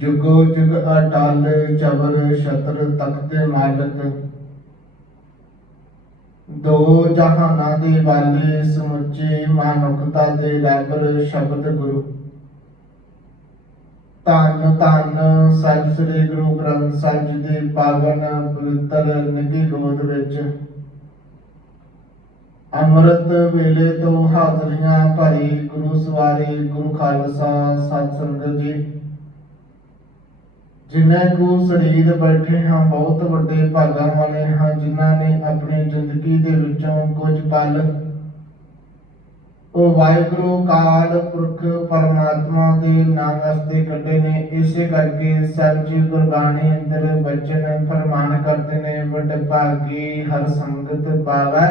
ਜੁਗੋ ਜੁਗ ਅਟਲ ਚਬਰ ਛਤਰ, ਤਖਤ, ਮਾਲਕ। ਦੋ ਜਹਾਨਾਂ ਦੇ ਵਾਲੀ ਸਮੁੱਚੀ ਮਾਨੁਖਤਾ ਦੇ ਲੈਬਰ ਸ਼ਬਦ ਗੁਰੂ। ਧੰਨ ਧੰਨ ਸਤਿ ਸ੍ਰੀ ਗੁਰੂ ਗ੍ਰੰਥ ਸਾਹਿਬ ਜੀ ਦੇ ਪਾਵਨ ਪਵਿੱਤਰ ਨਿੱਘੀ ਗੋਦ ਵਿੱਚ। ਅੰਮ੍ਰਿਤ ਵੇਲੇ ਤੋਂ ਹਾਜ਼ਰੀਆਂ ਭਰੀ ਗੁਰੂ ਸਵਾਰੀ ਗੁਰੂ ਖਾਲਸਾ ਸਤਿ ਸੰਗਤ ਜੀ। ਜਿਨ੍ਹਾਂ ਕੋ ਸਰੀਰ ਬੈਠੇ ਹਾਂ, ਬਹੁਤ ਵੱਡੇ ਭਾਗਾਂ ਵਾਲੇ ਹਾਂ, ਜਿਨ੍ਹਾਂ ਨੇ ਆਪਣੀ ਜ਼ਿੰਦਗੀ ਦੇ ਵਿੱਚੋਂ ਕੁਝ ਪਲ ਉਹ ਵਾਹਿਗੁਰੂ ਕਾਲ ਪੁਰਖ ਪਰਮਾਤਮਾ ਦੇ ਨਾਮ ਵਾਸਤੇ ਕੱਢੇ ਨੇ। ਇਸੇ ਕਰਕੇ ਸਭ ਗੁਰਬਾਣੀ ਅੰਦਰ ਬਚਨ ਫਰਮਾਨ ਕਰਦੇ ਨੇ, ਵੱਡ ਭਾਗੀ ਹਰ ਸੰਗਤ ਪਾਵੈ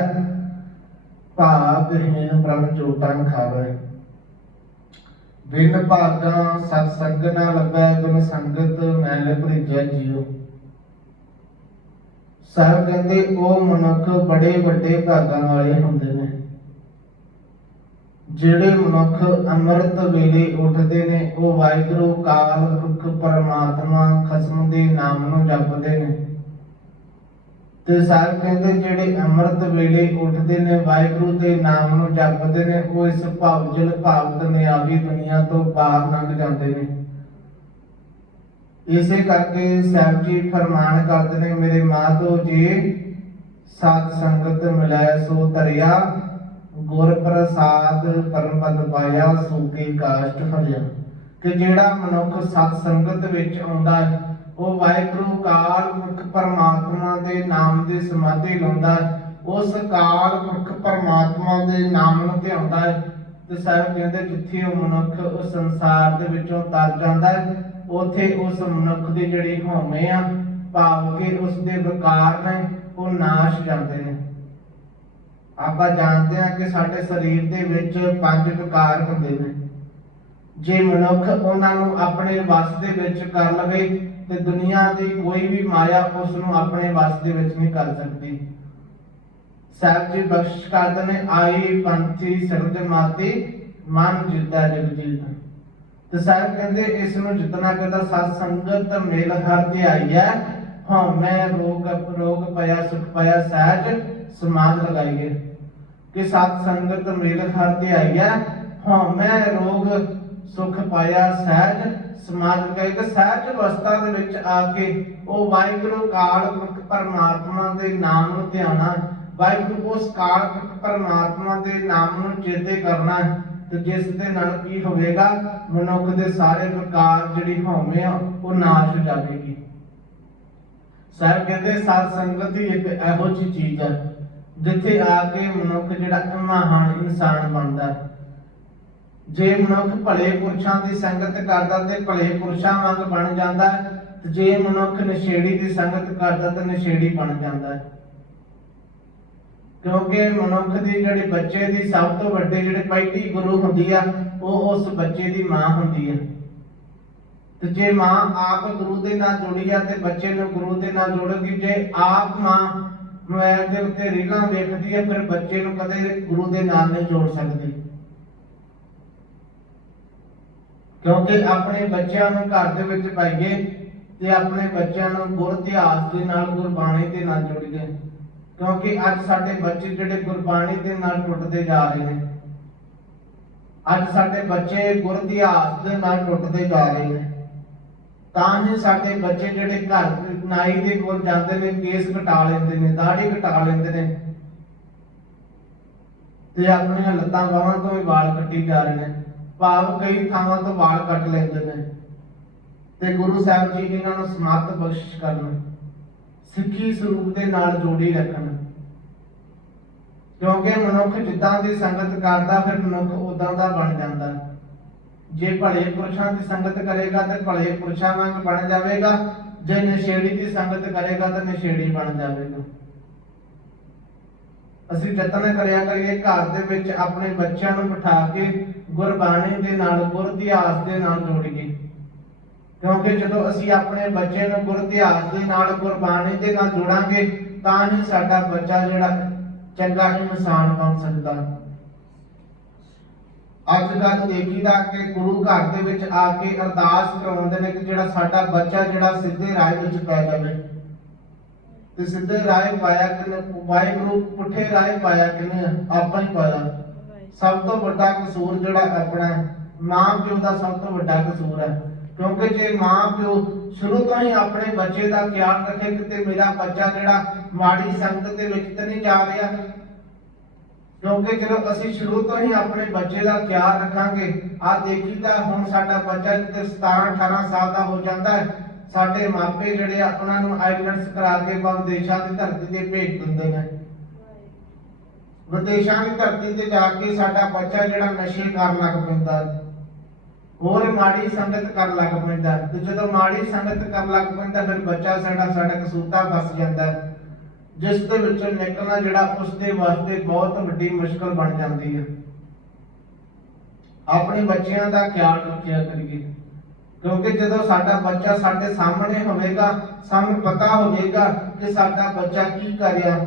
ਭਾਗਹੀਨ ਬ੍ਰਹਮ ਜੋਤਾਂ ਖਾਵੇ। ਬਿਨ ਭਾਗਾਂ ਸਤ ਸੰਗ ਨਾ ਲੱਭੈ ਗੁਣ ਸੰਗਤ ਮੈਲ ਭਰੀਜੈ ਜੀਉ ਸਰ ਕਹਿੰਦੇ, ਉਹ ਮਨੁੱਖ ਬੜੇ ਵੱਡੇ ਭਾਗਾਂ ਵਾਲੇ ਹੁੰਦੇ ਨੇ। ਜਿਹੜੇ ਮਨੁੱਖ ਅੰਮ੍ਰਿਤ ਵੇਲੇ ਉੱਠਦੇ ਨੇ, ਉਹ ਵਾਹਿਗੁਰੂ ਕਾਲ ਪੁਰਖ ਪਰਮਾਤਮਾ ਖਸਮ ਦੇ ਨਾਮ ਨੂੰ ਜਪਦੇ ਨੇ। ਤੇ ਸਰ ਕਹਿੰਦੇ ਜਿਹੜੇ ਅੰਮ੍ਰਿਤ ਵੇਲੇ ਉੱਠਦੇ ਨੇ, ਵਾਹਿਗੁਰੂ ਦੇ ਨਾਮ ਨੂੰ ਜਪਦੇ ਨੇ, ਉਹ ਇਸ ਭਵਜਲ ਭਾਵ ਦੁਨਿਆਵੀ ਦੁਨੀਆ ਤੋਂ ਪਾਰ ਲੰਘ ਜਾਂਦੇ ਨੇ। ਇਸੇ ਕਰਕੇ ਸਾਹਿਬ ਜੀ ਫਰਮਾਨ ਕਰਦੇ ਨੇ, ਮੇਰੇ ਮਾਧੋ ਜੀ, ਸਾਧ ਸੰਗਤ ਮਿਲੈ, ਸੋ ਤਰਿਆ ਗੁਰ ਪ੍ਰਸਾਦ ਪਰਮ ਪਦ ਪਾਇਆ ਸੂਕੇ ਕਾਸ਼ਟ ਹਰਿਆ ਕਿ ਜਿਹੜਾ ਮਨੁੱਖ ਸਤ ਸੰਗਤ ਵਿੱਚ ਆਉਂਦਾ ਹੈ ਉਹ ਵਾਹਿਗੁਰੂ ਕਾਲ ਪੁਰਖ ਪਰਮਾਤਮਾ ਦੇ ਨਾਮ ਦੀ ਸਮਾਧੀ ਲਾਉਂਦਾ ਉਸ ਕਾਲ ਪੁਰਖ ਪਰਮਾਤਮਾ ਦੇ ਨਾਮ ਨੂੰ ਧਿਆਉਂਦਾ ਹੈ। ਤੇ ਸਾਹਿਬ ਕਹਿੰਦੇ ਜਿੱਥੇ ਉਹ ਮਨੁੱਖ ਉਸ ਸੰਸਾਰ ਦੇ ਵਿੱਚੋਂ ਤਰ ਜਾਂਦਾ ਹੈ, ਉਥੇ ਉਸ ਮਨੁੱਖ ਦੀ ਜਿਹੜੀ ਹਉਮੈ ਆ, ਭਾਵ ਕਿ ਉਸ ਦੇ ਵਿਕਾਰ ਨੇ ਉਹ ਨਾਸ਼ ਜਾਂਦੇ ਨੇ। ਆਪਾਂ ਜਾਣਦੇ ਹਾਂ ਕਿ ਸਾਡੇ ਸਰੀਰ ਦੇ ਵਿੱਚ ਪੰਜ ਵਿਕਾਰ ਹੁੰਦੇ ਨੇ। ਜੇ ਮਨੁੱਖ ਉਹਨਾਂ ਨੂੰ ਆਪਣੇ ਵੱਸ ਦੇ ਵਿੱਚ ਕਰ ਲਵੇ ਤੇ ਦੁਨੀਆ ਦੀ ਕੋਈ ਵੀ ਮਾਇਆ ਉਸ ਨੂੰ ਆਪਣੇ ਵੱਸ ਦੇ ਵਿੱਚ ਨਹੀਂ ਕਰ ਸਕਦੀ। ਸਾਹਿਬ ਜੀ ਬਖਸ਼ਿਸ਼ ਕਰਦੇ ਨੇ, ਆਈ ਪੰਥੀ ਸਿਰਜ ਮਾਤੀ, ਮਨ ਜਿੱਤਾ ਜਗ ਜੀਤ। ਤੇ ਸਾਹਿਬ ਕਹਿੰਦੇ, ਇਸ ਨੂੰ ਜਿਤਨਾ ਕਰਦਾ ਸਤ ਸੰਗਤ ਮੇਲ ਹਰ ਤੇ ਆਈ ਹੈ ਹਾਂ ਮੈਂ ਰੋਗ ਰੋਗ ਪਿਆ, ਸੁਖ ਪਿਆ, ਸਹਿਜ ਸਮਾਧ ਲਗਾਈਏ। ਕਿ ਸਤ ਸੰਗਤ ਮੇਲ ਹਰ ਤੇ ਆਈ ਹੈ ਹਾਂ ਮੈਂ ਰੋਗ ਸੁਖ ਪਾਇਆ ਸਹਿਜ ਸਮਾਜ ਕਹੇ ਸਹਿਜ ਅਵਸਥਾ ਦੇ ਵਿੱਚ ਆ ਕੇ ਉਹ ਵਾਹਿਗੁਰੂ ਕਾਲ ਪੁਰਖ ਪਰਮਾਤਮਾ ਦੇ ਨਾਮ ਨੂੰ ਧਿਆਨਾ ਵਾਹਿਗੁਰੂ ਉਸ ਕਾਲ ਪੁਰਖ ਪਰਮਾਤਮਾ ਦੇ ਨਾਮ ਨੂੰ ਚੇਤੇ ਕਰਨਾ, ਤੇ ਜਿਸ ਦੇ ਨਾਲ ਕੀ ਹੋਵੇਗਾ, ਮਨੁੱਖ ਦੇ ਸਾਰੇ ਪ੍ਰਕਾਰ ਜਿਹੜੀ ਹਉਮੈ ਆ, ਉਹ ਨਾਸ਼ ਹੋ ਜਾਵੇਗੀ। ਸਾਹਿਬ ਕਹਿੰਦੇ, ਸਾਧ ਸੰਗਤ ਹੀ ਇੱਕ ਇਹੋ ਜਿਹੀ ਚੀਜ਼ ਹੈ ਜਿੱਥੇ ਆ ਕੇ ਮਨੁੱਖ ਜਿਹੜਾ ਮਹਾਨ ਇਨਸਾਨ ਬਣਦਾ ਹੈ। ਜੇ ਮਨੁੱਖ ਭਲੇ ਪੁਰਸ਼ਾਂ ਦੀ ਸੰਗਤ ਕਰਦਾ ਤੇ ਭਲੇ ਪੁਰਸ਼ਾਂ ਵਾਂਗ ਬਣ ਜਾਂਦਾ ਤੇ ਜੇ ਮਨੁੱਖ ਨਸ਼ੇੜੀ ਦੀ ਸੰਗਤ ਕਰਦਾ ਤੇ ਨਸ਼ੇੜੀ ਬਣ ਜਾਂਦਾ ਕਿਉਂਕਿ ਮਨੁੱਖ ਦੀ ਜਿਹੜੀ ਬੱਚੇ ਦੀ ਸਭ ਤੋਂ ਵੱਡੇ ਜਿਹੜੇ ਪਹਿਲੀ ਗੁਰੂ ਹੁੰਦੀ ਆ, ਉਹ ਉਸ ਬੱਚੇ ਦੀ ਮਾਂ ਹੁੰਦੀ ਆ। ਤੇ ਜੇ ਮਾਂ ਆਪ ਗੁਰੂ ਦੇ ਨਾਲ ਜੁੜੀ ਆ ਤੇ ਬੱਚੇ ਨੂੰ ਗੁਰੂ ਦੇ ਨਾਲ ਜੋੜੇਗੀ, ਜੇ ਆਪ ਮਾਂ ਮੋਬਾਈਲ ਦੇ ਉੱਤੇ ਰੀਲਾਂ ਵੇਖਦੀ ਆ, ਫਿਰ ਬੱਚੇ ਨੂੰ ਕਦੇ ਗੁਰੂ ਦੇ ਨਾਲ ਨਹੀਂ ਜੋੜ ਸਕਦੀ। ਕਿਉਂਕਿ ਆਪਣੇ ਬੱਚਿਆਂ ਨੂੰ ਘਰ ਦੇ ਵਿੱਚ ਪਾਈਏ ਤੇ ਆਪਣੇ ਬੱਚਿਆਂ ਨੂੰ ਗੁਰ ਇਤਿਹਾਸ ਦੇ ਨਾਲ ਗੁਰਬਾਣੀ ਦੇ ਨਾਲ ਜੋੜੀਏ। ਕਿਉਂਕਿ ਅੱਜ ਸਾਡੇ ਬੱਚੇ ਜਿਹੜੇ ਗੁਰਬਾਣੀ ਦੇ ਨਾਲ ਟੁੱਟਦੇ ਜਾ ਰਹੇ ਨੇ, ਅੱਜ ਸਾਡੇ ਬੱਚੇ ਗੁਰ ਇਤਿਹਾਸ ਦੇ ਨਾਲ ਟੁੱਟਦੇ ਜਾ ਰਹੇ ਨੇ, ਤਾਂ ਹੀ ਸਾਡੇ ਬੱਚੇ ਜਿਹੜੇ ਘਰ ਨਾਈ ਦੇ ਕੋਲ ਜਾਂਦੇ ਨੇ, ਕੇਸ ਕਟਾ ਲੈਂਦੇ ਨੇ ਦਾੜੀ ਕਟਾ ਲੈਂਦੇ ਨੇ, ਤੇ ਆਪਣੀਆਂ ਲੱਤਾਂ ਬਾਹਾਂ ਤੋਂ ਵੀ ਵਾਲ ਕੱਟੀ ਜਾ ਰਹੇ ਨੇ। ਭਾਵ ਕਈ ਥਾਵਾਂ ਤੋਂ ਵਾਲ ਕੱਟ ਲੈਂਦੇ ਨੇ। ਤੇ ਗੁਰੂ ਸਾਹਿਬ ਜੀ ਇਹਨਾਂ ਨੂੰ ਸਮਰਥ ਬਖਸ਼ਿਸ਼ ਕਰਨ, ਸਿੱਖੀ ਸਰੂਪ ਦੇ ਨਾਲ ਜੋੜੀ ਰੱਖਣ। ਕਿਉਂਕਿ ਮਨੁੱਖ ਜਿੱਦਾਂ ਦੀ ਸੰਗਤ ਕਰਦਾ, ਫਿਰ ਮਨੁੱਖ ਉਦਾਂ ਦਾ ਬਣ ਜਾਂਦਾ। ਜੇ ਭਲੇ ਪੁਰਸ਼ਾਂ ਦੀ ਸੰਗਤ ਕਰੇਗਾ, ਤੇ ਭਲੇ ਪੁਰਸ਼ਾਂ ਵਾਂਗ ਬਣ ਜਾਵੇਗਾ। ਜੇ ਨਸ਼ੇੜੀ ਦੀ ਸੰਗਤ ਕਰੇਗਾ, ਤਾਂ ਨਸ਼ੇੜੀ ਬਣ ਜਾਵੇਗਾ। ਅਸੀਂ ਯਤਨ ਕਰਿਆ ਕਰੀਏ, ਘਰ ਦੇ ਵਿੱਚ ਆਪਣੇ ਬੱਚਿਆਂ ਨੂੰ ਬਿਠਾ ਕੇ ਗੁਰਬਾਣੀ ਦੇ ਨਾਲ ਗੁਰ ਇਤਿਹਾਸ ਦੇ ਨਾਲ ਜੋੜੀਏ ਕਿਉਂਕਿ ਜਦੋਂ ਅਸੀਂ ਆਪਣੇ ਬੱਚੇ ਨੂੰ ਗੁਰ ਇਤਿਹਾਸ ਦੇ ਨਾਲ ਗੁਰਬਾਣੀ ਦੇ ਨਾਲ ਜੋੜਾਂਗੇ, ਤਾਂ ਹੀ ਸਾਡਾ ਬੱਚਾ ਜਿਹੜਾ ਚੰਗਾ ਇਨਸਾਨ ਬਣ ਸਕਦਾ। ਅੱਜ ਕੱਲ ਦੇਖੀਦਾ ਕਿ ਗੁਰੂ ਘਰ ਦੇ ਵਿੱਚ ਆ ਕੇ ਅਰਦਾਸ ਕਰਾਉਂਦੇ ਨੇ ਕਿ ਜਿਹੜਾ ਸਾਡਾ ਬੱਚਾ ਜਿਹੜਾ ਸਿੱਧੇ ਰਾਹ ਵਿੱਚ ਪੈ ਜਾਵੇ। ਤੇ ਸਿੱਧੇ ਰਾਹ ਪਾਇਆ ਕਿ ਵਾਹਿਗੁਰੂ ਪੁੱਠੇ ਰਾਹ ਪਾਇਆ ਕਿਨੇ ਆਪਾਂ ਹੀ ਪਾਇਆ। ਸਭ ਤੋਂ ਵੱਡਾ ਕਸੂਰ ਜਿਹੜਾ ਆਪਣਾ ਮਾਂ ਪਿਓ ਦਾ ਸਭ ਤੋਂ ਵੱਡਾ ਕਸੂਰ ਹੈ। ਕਿਉਂਕਿ ਜੇ ਮਾਂ ਪਿਓ ਸ਼ੁਰੂ ਤੋਂ ਹੀ ਆਪਣੇ ਬੱਚੇ ਦਾ ਖਿਆਲ ਰੱਖੇ ਕਿ ਮੇਰਾ ਬੱਚਾ ਜਿਹੜਾ ਮਾੜੀ ਸੰਗਤ ਦੇ ਵਿੱਚ ਤਾਂ ਨਹੀਂ ਜਾ ਰਿਹਾ, ਕਿਉਂਕਿ ਜਦੋਂ ਅਸੀਂ ਸ਼ੁਰੂ ਤੋਂ ਹੀ ਆਪਣੇ ਬੱਚੇ ਦਾ ਖਿਆਲ ਰੱਖਾਂਗੇ ਆ ਦੇਖੀਦਾ ਹੁਣ ਸਾਡਾ ਬੱਚਾ ਕਿਤੇ 17 18 ਸਾਲ ਦਾ ਹੋ ਜਾਂਦਾ ਹੈ, ਸਾਡੇ ਮਾਪੇ ਜਿਹੜੇ ਆ, ਉਹਨਾਂ ਨੂੰ ਆਈਲੈਂਡਸ ਕਰਾ ਕੇ ਬਾਹਰ ਦੇਸ਼ਾਂ ਦੀ ਧਰਤੀ ਤੇ ਭੇਜ ਦਿੰਦੇ ਨੇ। ਵਿਦੇਸ਼ਾਂ ਦੀ ਧਰਤੀ ਤੇ ਜਾ ਕੇ ਸਾਡਾ ਬੱਚਾ ਜਿਹੜਾ ਨਸ਼ੇ ਕਰਨ ਲੱਗ ਪੈਂਦਾ ਹੋਰ ਮਾੜੀ ਸੰਗਤ ਕਰਨ ਲੱਗ ਪੈਂਦਾ ਤੇ ਜਦੋਂ ਮਾੜੀ ਸੰਗਤ ਕਰਨ ਲੱਗ ਪੈਂਦਾ, ਫਿਰ ਬੱਚਾ ਸਾਡਾ ਸਾਡਾ ਕਸੂਤਾ ਫਸ ਜਾਂਦਾ ਜਿਸ ਦੇ ਵਿੱਚੋਂ ਨਿਕਲਣਾ ਜਿਹੜਾ ਉਸ ਦੇ ਵਾਸਤੇ ਬਹੁਤ ਵੱਡੀ ਮੁਸ਼ਕਲ ਬਣ ਜਾਂਦੀ ਹੈ। ਆਪਣੇ ਬੱਚਿਆਂ ਦਾ ਖਿਆਲ ਰੱਖਿਆ ਕਰੀਏ, ਕਿਉਂਕਿ ਜਦੋਂ ਸਾਡਾ ਬੱਚਾ ਸਾਡੇ ਸਾਹਮਣੇ ਹੋਵੇਗਾ, ਸਾਨੂੰ ਪਤਾ ਹੋਵੇਗਾ ਕਿ ਸਾਡਾ ਬੱਚਾ ਕੀ ਕਰ ਰਿਹਾ।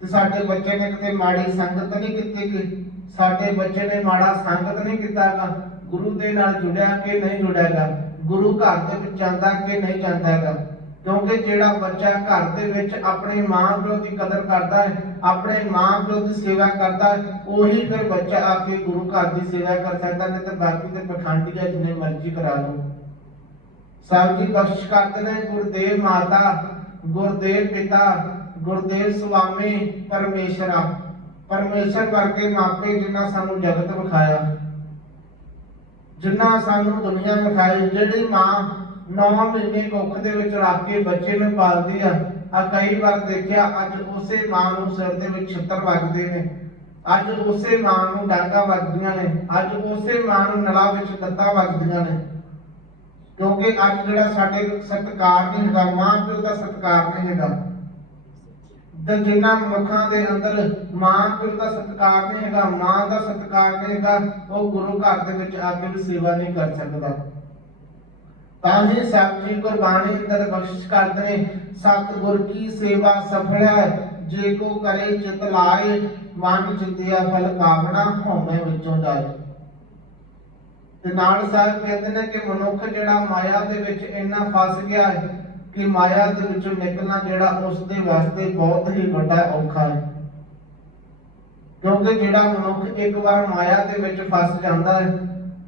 ਤੇ ਸਾਡੇ ਬੱਚੇ ਨੇ ਕਿਤੇ ਮਾੜੀ ਸੰਗਤ ਨਹੀਂ ਕੀਤੀ ਕਿ ਸਾਡੇ ਬੱਚੇ ਨੇ ਮਾੜਾ ਸੰਗਤ ਨਹੀਂ ਕੀਤਾਗਾ ਗੁਰੂ ਦੇ ਨਾਲ ਜੁੜਿਆ ਕਿ ਨਹੀਂ ਜੁੜਿਆਗਾ ਗੁਰੂ ਘਰ ਦੇ ਵਿੱਚ ਜਾਂਦਾ ਕਿ ਨਹੀਂ ਜਾਂਦਾਗਾ ਕਿਉਂਕਿ ਜਿਹੜਾ ਬੱਚਾ ਘਰ ਦੇ ਵਿੱਚ ਆਪਣੀ ਮਾਂ ਪਿਓ ਦੀ ਕਦਰ ਕਰਦਾ ਹੈ, ਆਪਣੇ ਮਾਂ ਪਿਓ ਦੀ ਸੇਵਾ ਕਰਦਾ ਹੈ, ਉਹੀ ਫਿਰ ਬੱਚਾ ਆ ਕੇ ਗੁਰੂ ਘਰ ਦੀ ਸੇਵਾ ਕਰ ਸਕਦਾ, ਨਹੀਂ ਤੇ ਬਾਕੀ ਤੇ ਪਖੰਡੀਆ ਜਿੰਨੇ ਮਰਜ਼ੀ ਕਰਾ ਲਓ। ਸਾਹਿਬ ਜੀ ਬਖਸ਼ ਕਰਦੇ ਨੇ, ਗੁਰਦੇਵ ਮਾਤਾ, ਗੁਰਦੇਵ ਪਿਤਾ ਗੁਰਦੇਵ ਸੁਆਮੀ ਪਰਮੇਸ਼ਰਾ ਪਰਮੇਸ਼ਰ ਵਰਗੇ ਮਾਪੇ ਜਿਨ੍ਹਾਂ ਸਾਨੂੰ ਜਗਤ ਵਿਖਾਇਆ, ਜਿਨ੍ਹਾਂ ਸਾਨੂੰ ਦੁਨੀਆ ਵਿਖਾਈ, ਜਿਹੜੀ ਮਾਂ 9 ਮਹੀਨੇ ਕੁੱਖ ਦੇ ਵਿੱਚ ਰੱਖ ਕੇ ਬੱਚੇ ਨੂੰ ਪਾਲਦੀ ਆ ਆ ਕਈ ਵਾਰ ਦੇਖਿਆ, ਅੱਜ ਉਸੇ ਮਾਂ ਨੂੰ ਸਿਰ ਦੇ ਵਿੱਚ ਛਿੱਤਰ ਵੱਜਦੇ ਨੇ। ਅੱਜ ਉਸੇ ਮਾਂ ਨੂੰ ਡਾਂਗਾ ਵੱਜਦੀਆਂ ਨੇ। ਅੱਜ ਉਸੇ ਮਾਂ ਨੂੰ ਨਲਾ ਵਿੱਚ ਲੱਤਾਂ ਵੱਜਦੀਆਂ ਨੇ। ਕਿਉਂਕਿ ਅੱਜ ਜਿਹੜਾ ਸਾਡੇ ਸਤਿਕਾਰ ਨਹੀਂ ਹੈਗਾ, ਮਾਂ ਪਿਓ ਦਾ ਸਤਿਕਾਰ ਨਹੀਂ ਹੈਗਾ। ਤੇ ਜਿਨ੍ਹਾਂ ਮਨੁੱਖਾਂ ਦੇ ਅੰਦਰ ਮਾਂ ਪਿਓ ਦਾ ਸਤਿਕਾਰ ਨਹੀਂ ਹੈਗਾ ਮਾਂ ਦਾ ਸਤਿਕਾਰ ਨਹੀਂ ਹੈਗਾ, ਉਹ ਗੁਰੂ ਘਰ ਦੇ ਵਿੱਚ ਆ ਕੇ ਵੀ ਸੇਵਾ ਨਹੀਂ ਕਰ ਸਕਦਾ। ਤਾਂ ਹੀ ਸਾਹਿਬ ਗੁਰਬਾਣੀ ਅੰਦਰ ਬਖਸ਼ਿਸ਼ ਕਰਦੇ ਨੇ, ਸਤਿਗੁਰ ਕੀ ਸੇਵਾ ਸਫਲ ਹੈ, ਜੇ ਕੋ ਕਰੇ ਚਿਤ ਲਾਏ, ਮਨ ਚਿੰਤਿਆ ਫਲ ਕਾਮਣਾ ਹਉਮੈ ਵਿੱਚੋਂ ਜਾਏ। ਤੇ ਨਾਲ ਸਾਹਿਬ ਕਹਿੰਦੇ ਨੇ ਕਿ ਮਨੁੱਖ ਜਿਹੜਾ ਮਾਇਆ ਦੇ ਵਿੱਚ ਇੰਨਾ ਫਸ ਗਿਆ ਹੈ ਕਿ ਮਾਇਆ ਦੇ ਵਿੱਚੋਂ ਨਿਕਲਣਾ ਜਿਹੜਾ ਉਸ ਦੇ ਵਾਸਤੇ ਬਹੁਤ ਹੀ ਵੱਡਾ ਔਖਾ ਹੈ। ਕਿਉਂਕਿ ਜਿਹੜਾ ਮਨੁੱਖ ਇੱਕ ਵਾਰ ਮਾਇਆ ਦੇ ਵਿੱਚ ਫਸ ਜਾਂਦਾ ਹੈ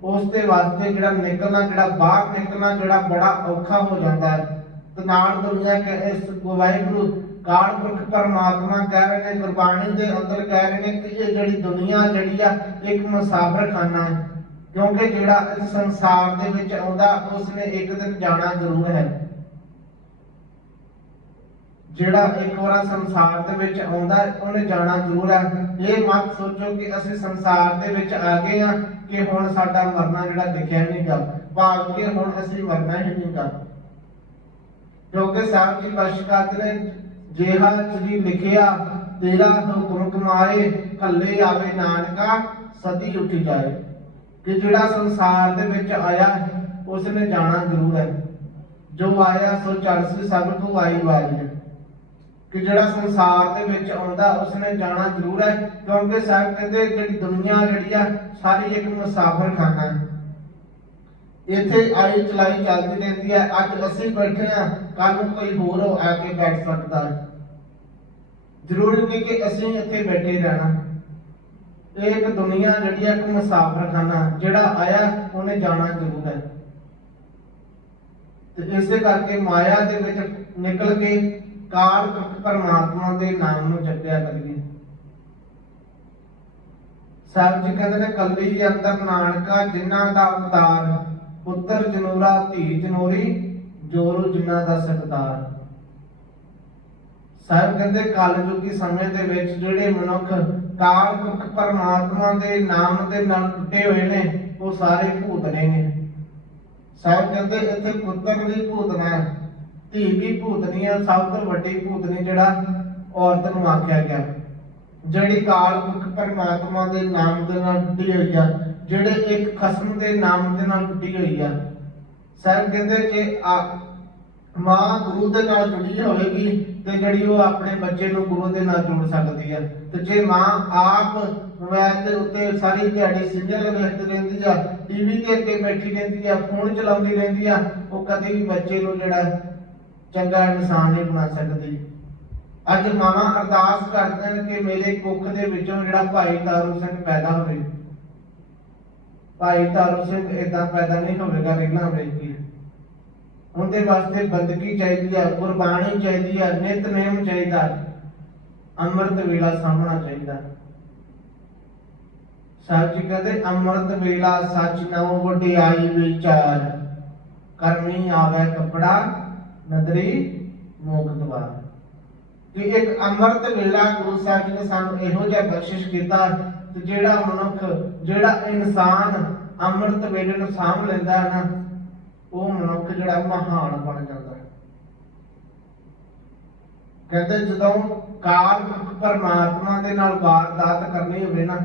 ਉਸ ਦੇ ਵਾਸਤੇ ਜਿਹੜਾ ਨਿਕਲਣਾ, ਜਿਹੜਾ ਬਾਹਰ ਨਿਕਲਣਾ ਜਿਹੜਾ ਬੜਾ ਔਖਾ ਹੋ ਜਾਂਦਾ ਹੈ। ਤੇ ਨਾਲ ਦੁਨੀਆ ਕੇ ਇਸ ਵਾਹਿਗੁਰੂ ਕਾਲ ਪੁਰਖ ਪਰਮਾਤਮਾ ਕਹਿ ਰਹੇ ਨੇ, ਗੁਰਬਾਣੀ ਦੇ ਅੰਦਰ ਕਹਿ ਰਹੇ ਨੇ ਕਿ ਇਹ ਜਿਹੜੀ ਦੁਨੀਆ ਜਿਹੜੀ ਆ, ਇੱਕ ਮੁਸਾਫ਼ਰਖਾਨਾ ਹੈ। ਕਿਉਂਕਿ ਜਿਹੜਾ ਇਸ ਸੰਸਾਰ ਦੇ ਵਿੱਚ ਆਉਂਦਾ, ਉਸਨੇ ਇੱਕ ਦਿਨ ਜਾਣਾ ਜ਼ਰੂਰ ਹੈ। ਜਿਹੜਾ ਇੱਕ ਵਾਰ ਸੰਸਾਰ ਦੇ ਵਿੱਚ ਆਉਂਦਾ ਹੈ, ਉਹਨੇ ਜਾਣਾ ਜ਼ਰੂਰ ਹੈ। ਇਹ ਮਤ ਸੋਚੋ ਕਿ ਅਸੀਂ ਸੰਸਾਰ ਦੇ ਵਿੱਚ ਆ ਗਏ ਆ ਕਿ ਹੁਣ ਸਾਡਾ ਮਰਨਾ ਜਿਹੜਾ ਦਿਖਿਆ ਨਹੀਂਗਾ। ਭਾਵ ਕਿ ਹੁਣ ਅਸੀਂ ਮਰਨਾ ਹੀ ਨਹੀਂਗਾ। ਕਿਉਂਕਿ ਸਾਹਿਬ ਜੀ ਬਖਸ਼ਕਾਤ ਨੇ ਜਿਹਾ ਜੀ ਲਿਖਿਆ ਤੇਰਾ ਹੁਕਮ ਕਮਾਏ ਕੱਲੇ ਆਵੇ ਨਾਨਕਾ ਸਦੀ ਉੱਠੀ ਜਾਏ। ਕਿ ਜਿਹੜਾ ਸੰਸਾਰ ਦੇ ਵਿੱਚ ਆਇਆ ਉਸਨੇ ਜਾਣਾ ਜ਼ਰੂਰ ਹੈ। ਜੋ ਆਇਆ ਸੋ ਚਲਸੀ ਸਭ ਤੋਂ ਆਈ ਵਾਰੀ ਹੈ। ਕਿ ਜਿਹੜਾ ਸੰਸਾਰ ਦੇ ਵਿੱਚ ਆਉਂਦਾ, ਉਸਨੇ ਜਾਣਾ ਜ਼ਰੂਰ ਹੈ, ਕਿਉਂਕਿ ਸਾਹਿਬ ਕਹਿੰਦੇ ਜਿਹੜੀ ਦੁਨੀਆ ਜਿਹੜੀ ਆ, ਸਾਰੀ ਇੱਕ ਮੁਸਾਫਰ ਖਾਨਾ ਹੈ। ਇੱਥੇ ਆਈ ਚਲਾਈ ਚੱਲਦੀ ਰਹਿੰਦੀ ਹੈ, ਅੱਜ ਅਸੀਂ ਬੈਠੇ ਆ ਕੱਲ ਨੂੰ ਕੋਈ ਹੋਰ ਆ ਕੇ ਬੈਠ ਸਕਦਾ ਹੈ। ਜ਼ਰੂਰੀ ਨਹੀਂ ਕਿ ਅਸੀਂ ਇੱਥੇ ਬੈਠੇ ਰਹਿਣਾ। ਇਹ ਇੱਕ ਦੁਨੀਆ ਜਿਹੜੀ ਆ, ਇੱਕ ਮੁਸਾਫਰ ਜਿਹੜਾ ਆਇਆ, ਉਹਨੇ ਜਾਣਾ ਜ਼ਰੂਰ ਹੈ। ਤੇ ਇਸੇ ਕਰਕੇ ਮਾਇਆ ਦੇ ਵਿੱਚ ਨਿਕਲ ਕੇ ਕਾਲ ਪਰਮਾਤਮਾ ਦੇ ਨਾਮ ਨੂੰ ਜਪਿਆ ਕਰੀਏ। ਸਾਹਿਬ ਜੀ ਕਹਿੰਦੇ ਨੇ, ਕੱਲੀ ਅੰਦਰ ਨਾਨਕਾ ਜਿਨ੍ਹਾਂ ਦਾ ਅਵਤਾਰ, ਪੁੱਤਰ ਜਨੂਰਾ, ਧੀ ਜਨੂਰੀ, ਜੋਰੂ ਜਿਨ੍ਹਾਂ ਦਾ ਸਰਦਾਰ ਸਾਹਿਬ ਕਹਿੰਦੇ ਕਲਯੁਗੀ ਸਮੇਂ ਦੇ ਵਿੱਚ ਜਿਹੜੇ ਮਨੁੱਖ ਕਾਲ ਪੁਰਖ ਪਰਮਾਤਮਾ ਦੇ ਨਾਮ ਦੇ ਨਾਲ ਟੁੱਟੇ ਹੋਏ ਨੇ, ਉਹ ਸਾਰੇ ਭੂਤ ਨੇ। ਸਾਹਿਬ ਕਹਿੰਦੇ, ਇੱਥੇ ਪੁੱਤਰ ਵੀ ਭੂਤਨਾ ਹੈ ਧੀ ਵੀ ਭੂਤਨੀ ਹੈ ਸਭ ਤੋਂ ਵੱਡੀ ਭੂਤਨੀ ਜਿਹੜਾ ਔਰਤ ਨੂੰ ਆਖਿਆ ਗਿਆ। ਜਿਹੜੀ ਕਾਲ ਪਰਮਾਤਮਾ ਦੇ ਨਾਮ ਦੇ ਨਾਲ ਟੁੱਟੀ ਹੋਈ ਆ, ਜਿਹੜੇ ਇੱਕ ਖਸਮ ਦੇ ਨਾਮ ਦੇ ਨਾਲ ਟੁੱਟੀ ਹੋਈ ਆ। ਸਾਹਿਬ ਕਹਿੰਦੇ ਕਿ ਆ ਮਾਂ ਗੁਰੂ ਦੇ ਨਾਲ ਜੁੜੀ ਹੋਵੇਗੀ, ਤੇ ਜਿਹੜੀ ਉਹ ਆਪਣੇ ਬੱਚੇ ਨੂੰ ਗੁਰੂ ਦੇ ਨਾਲ ਜੋੜ ਸਕਦੀ ਹੈ ਤੇ ਜੇ ਮਾਂ ਆਪ ਮੋਬਾਈਲ ਦੇ ਉੱਤੇ ਸਾਰੀ ਦਿਹਾੜੀ ਸੀਰੀਅਲ ਵੇਖਦੀ ਰਹਿੰਦੀ ਆ, ਟੀਵੀ ਦੇ ਅੱਗੇ ਬੈਠੀ ਰਹਿੰਦੀ ਆ, ਫੋਨ ਚਲਾਉਂਦੀ ਰਹਿੰਦੀ ਆ, ਉਹ ਕਦੇ ਵੀ ਬੱਚੇ ਨੂੰ ਜਿਹੜਾ ਚੰਗਾ ਇਨਸਾਨ ਨਹੀਂ ਬਣਾ ਸਕਦੀ। ਅੱਜ ਮਾਵਾਂ ਅਰਦਾਸ ਕਰਦੀਆਂ ਨੇ ਕਿ ਮੇਰੇ ਕੁੱਖ ਦੇ ਵਿੱਚੋਂ ਜਿਹੜਾ ਭਾਈ ਤਾਰੂ ਸਿੰਘ ਪੈਦਾ ਹੋਵੇ, ਭਾਈ ਤਾਰੂ ਸਿੰਘ ਇਦਾਂ ਪੈਦਾ ਨਹੀਂ ਹੋਵੇਗਾ ਰਹਿਣਾ ਵੇਖੀ ਉਹਦੇ ਵਾਸਤੇ ਬੰਦਗੀ ਚਾਹੀਦੀ ਆ, ਕੁਰਬਾਨੀ ਚਾਹੀਦੀ ਆ ਨਿਤਨੇਮ ਚਾਹੀਦਾ, ਅੰਮ੍ਰਿਤ ਵੇਲਾ ਸਾਹਮਣਾ ਚਾਹੀਦਾ। ਸਾਹਿਬ ਜੀ ਕਹਿੰਦੇ, ਅੰਮ੍ਰਿਤ ਵੇਲਾ ਸੱਚ ਨਾਉ ਵਡਿਆਈ ਵਿਚਾਰ, ਕਰਮੀ ਆਵੇ ਕਪੜਾ ਨਦਰੀ ਮੋਖ ਕਿ ਇੱਕ ਅੰਮ੍ਰਿਤ ਵੇਲਾ ਗੁਰੂ ਸਾਹਿਬ ਜੀ ਨੇ ਸਾਨੂੰ ਇਹੋ ਜਿਹਾ ਬਖਸ਼ਿਸ਼ ਕੀਤਾ ਤੇ ਜਿਹੜਾ ਮਨੁੱਖ, ਜਿਹੜਾ ਇਨਸਾਨ ਅੰਮ੍ਰਿਤ ਵੇਲੇ ਨੂੰ ਸਾਂਭ ਲੈਂਦਾ ਹੈ ਨਾ, ਉਹ ਮਨੁੱਖ ਜਿਹੜਾ ਮਹਾਨ ਬਣ ਜਾਂਦਾ ਹੈ। ਕਹਿੰਦੇ ਜਦੋਂ ਕਾਲ ਪੁਰਖ ਪਰਮਾਤਮਾ ਦੇ ਨਾਲ ਵਾਰਦਾਤ ਕਰਨੀ ਹੋਵੇ ਨਾ,